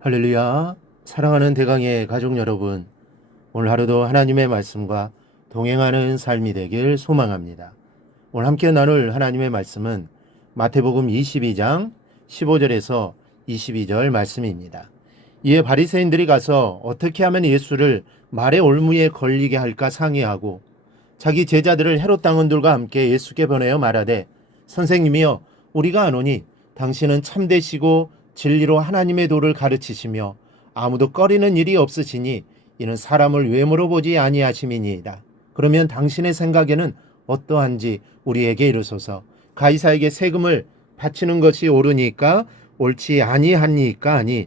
할렐루야. 사랑하는 대강의 가족 여러분, 오늘 하루도 하나님의 말씀과 동행하는 삶이 되길 소망합니다. 오늘 함께 나눌 하나님의 말씀은 마태복음 22장 15절에서 22절 말씀입니다. 이에 바리새인들이 가서 어떻게 하면 예수를 말의 올무에 걸리게 할까 상의하고 자기 제자들을 헤롯 당원들과 함께 예수께 보내어 말하되, 선생님이여, 우리가 아노니 당신은 참되시고 진리로 하나님의 도를 가르치시며 아무도 꺼리는 일이 없으시니 이는 사람을 외모로 보지 아니하심이니이다. 그러면 당신의 생각에는 어떠한지 우리에게 이르소서. 가이사에게 세금을 바치는 것이 옳으니까 옳지 아니하니까 하니,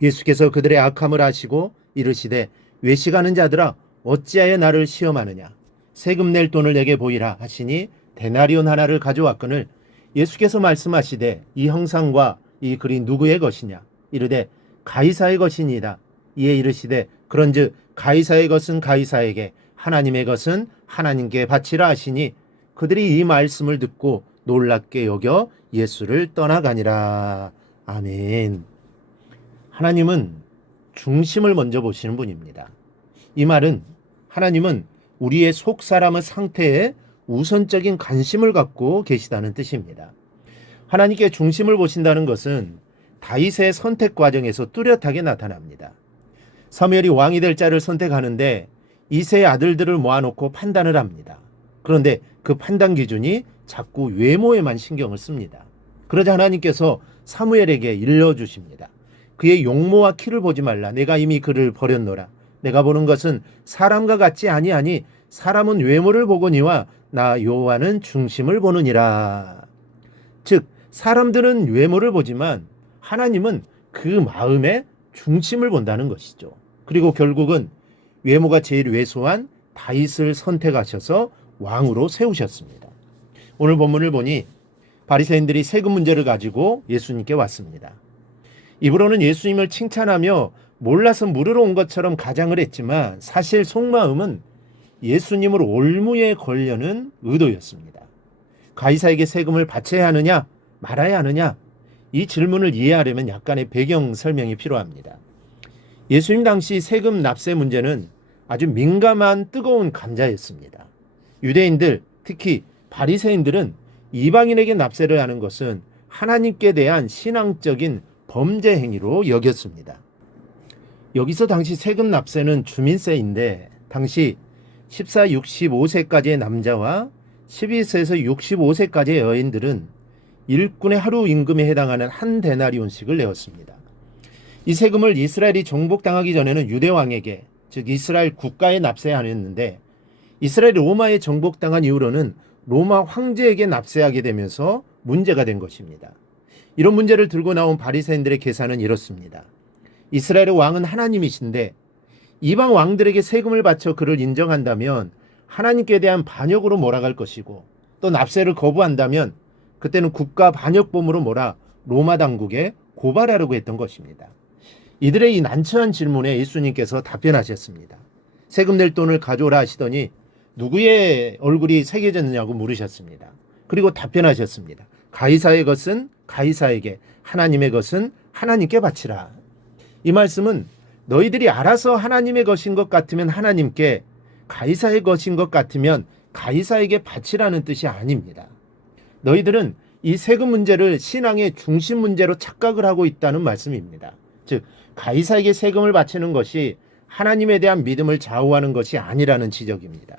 예수께서 그들의 악함을 아시고 이르시되, 외식하는 자들아, 어찌하여 나를 시험하느냐. 세금 낼 돈을 내게 보이라 하시니 데나리온 하나를 가져왔거늘, 예수께서 말씀하시되, 이 형상과 이 글이 누구의 것이냐. 이르되 가이사의 것이니이다. 이에 이르시되, 그런즉 가이사의 것은 가이사에게, 하나님의 것은 하나님께 바치라 하시니, 그들이 이 말씀을 듣고 놀랍게 여겨 예수를 떠나가니라. 아멘. 하나님은 중심을 먼저 보시는 분입니다. 이 말은 하나님은 우리의 속 사람의 상태에 우선적인 관심을 갖고 계시다는 뜻입니다. 하나님께 중심을 보신다는 것은 다윗의 선택 과정에서 뚜렷하게 나타납니다. 사무엘이 왕이 될 자를 선택하는데 이새의 아들들을 모아놓고 판단을 합니다. 그런데 그 판단 기준이 자꾸 외모에만 신경을 씁니다. 그러자 하나님께서 사무엘에게 일러주십니다. 그의 용모와 키를 보지 말라. 내가 이미 그를 버렸노라. 내가 보는 것은 사람과 같지 아니하니 사람은 외모를 보거니와 나 여호와는 중심을 보느니라. 즉, 사람들은 외모를 보지만 하나님은 그 마음의 중심을 본다는 것이죠. 그리고 결국은 외모가 제일 왜소한 다윗을 선택하셔서 왕으로 세우셨습니다. 오늘 본문을 보니 바리새인들이 세금 문제를 가지고 예수님께 왔습니다. 입으로는 예수님을 칭찬하며 몰라서 물으러 온 것처럼 가장을 했지만 사실 속마음은 예수님을 올무에 걸려는 의도였습니다. 가이사에게 세금을 바쳐야 하느냐 말아야 하느냐, 이 질문을 이해하려면 약간의 배경 설명이 필요합니다. 예수님 당시 세금 납세 문제는 아주 민감한 뜨거운 감자였습니다. 유대인들, 특히 바리새인들은 이방인에게 납세를 하는 것은 하나님께 대한 신앙적인 범죄 행위로 여겼습니다. 여기서 당시 세금 납세는 주민세인데, 당시 14, 65세까지의 남자와 12세에서 65세까지의 여인들은 일꾼의 하루 임금에 해당하는 한 데나리온씩을 내었습니다. 이 세금을 이스라엘이 정복당하기 전에는 유대 왕에게, 즉 이스라엘 국가에 납세하였는데, 이스라엘이 로마에 정복당한 이후로는 로마 황제에게 납세하게 되면서 문제가 된 것입니다. 이런 문제를 들고 나온 바리새인들의 계산은 이렇습니다. 이스라엘의 왕은 하나님이신데 이방 왕들에게 세금을 바쳐 그를 인정한다면 하나님께 대한 반역으로 몰아갈 것이고, 또 납세를 거부한다면 그때는 국가 반역범으로 몰아 로마 당국에 고발하려고 했던 것입니다. 이들의 이 난처한 질문에 예수님께서 답변하셨습니다. 세금 낼 돈을 가져오라 하시더니 누구의 얼굴이 새겨졌느냐고 물으셨습니다. 그리고 답변하셨습니다. 가이사의 것은 가이사에게, 하나님의 것은 하나님께 바치라. 이 말씀은 너희들이 알아서 하나님의 것인 것 같으면 하나님께, 가이사의 것인 것 같으면 가이사에게 바치라는 뜻이 아닙니다. 너희들은 이 세금 문제를 신앙의 중심 문제로 착각을 하고 있다는 말씀입니다. 즉, 가이사에게 세금을 바치는 것이 하나님에 대한 믿음을 좌우하는 것이 아니라는 지적입니다.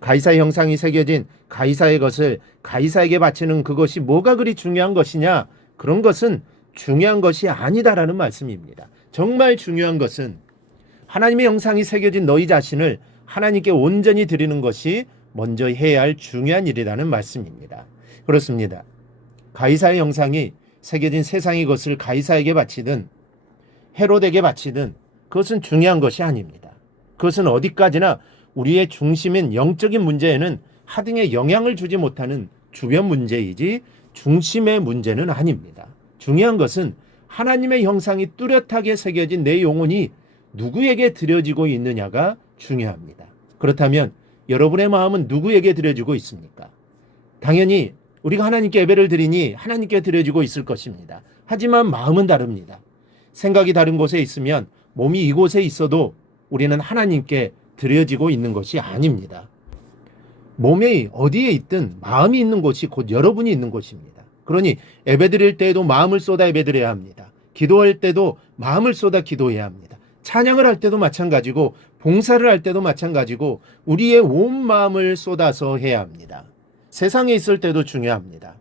가이사의 형상이 새겨진 가이사의 것을 가이사에게 바치는 그것이 뭐가 그리 중요한 것이냐? 그런 것은 중요한 것이 아니다라는 말씀입니다. 정말 중요한 것은 하나님의 형상이 새겨진 너희 자신을 하나님께 온전히 드리는 것이 먼저 해야 할 중요한 일이라는 말씀입니다. 그렇습니다. 가이사의 형상이 새겨진 세상의 것을 가이사에게 바치든 헤롯에게 바치든 그것은 중요한 것이 아닙니다. 그것은 어디까지나 우리의 중심인 영적인 문제에는 하등의 영향을 주지 못하는 주변 문제이지 중심의 문제는 아닙니다. 중요한 것은 하나님의 형상이 뚜렷하게 새겨진 내 영혼이 누구에게 드려지고 있느냐가 중요합니다. 그렇다면 여러분의 마음은 누구에게 드려지고 있습니까? 당연히 우리가 하나님께 예배를 드리니 하나님께 드려지고 있을 것입니다. 하지만 마음은 다릅니다. 생각이 다른 곳에 있으면 몸이 이곳에 있어도 우리는 하나님께 드려지고 있는 것이 아닙니다. 몸이 어디에 있든 마음이 있는 곳이 곧 여러분이 있는 곳입니다. 그러니 예배드릴 때에도 마음을 쏟아 예배드려야 합니다. 기도할 때도 마음을 쏟아 기도해야 합니다. 찬양을 할 때도 마찬가지고 봉사를 할 때도 마찬가지고 우리의 온 마음을 쏟아서 해야 합니다. 세상에 있을 때도 중요합니다.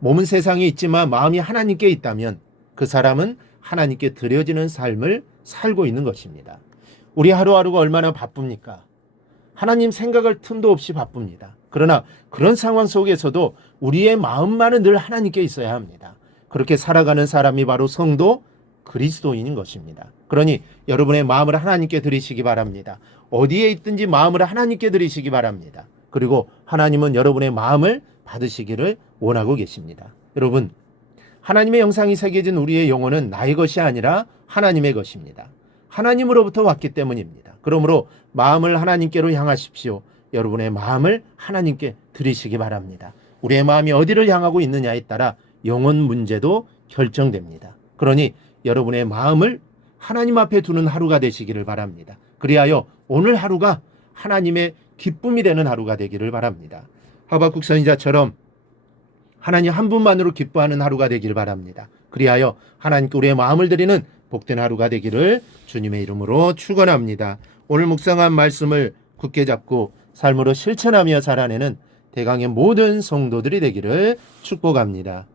몸은 세상에 있지만 마음이 하나님께 있다면 그 사람은 하나님께 드려지는 삶을 살고 있는 것입니다. 우리 하루하루가 얼마나 바쁩니까? 하나님 생각할 틈도 없이 바쁩니다. 그러나 그런 상황 속에서도 우리의 마음만은 늘 하나님께 있어야 합니다. 그렇게 살아가는 사람이 바로 성도 그리스도인인 것입니다. 그러니 여러분의 마음을 하나님께 드리시기 바랍니다. 어디에 있든지 마음을 하나님께 드리시기 바랍니다. 그리고 하나님은 여러분의 마음을 받으시기를 원하고 계십니다. 여러분, 하나님의 영상이 새겨진 우리의 영혼은 나의 것이 아니라 하나님의 것입니다. 하나님으로부터 왔기 때문입니다. 그러므로 마음을 하나님께로 향하십시오. 여러분의 마음을 하나님께 드리시기 바랍니다. 우리의 마음이 어디를 향하고 있느냐에 따라 영혼 문제도 결정됩니다. 그러니 여러분의 마음을 하나님 앞에 두는 하루가 되시기를 바랍니다. 그리하여 오늘 하루가 하나님의 기쁨이 되는 하루가 되기를 바랍니다. 하박국 선지자처럼 하나님 한 분만으로 기뻐하는 하루가 되기를 바랍니다. 그리하여 하나님께 우리의 마음을 드리는 복된 하루가 되기를 주님의 이름으로 축원합니다. 오늘 묵상한 말씀을 굳게 잡고 삶으로 실천하며 살아내는 대강의 모든 성도들이 되기를 축복합니다.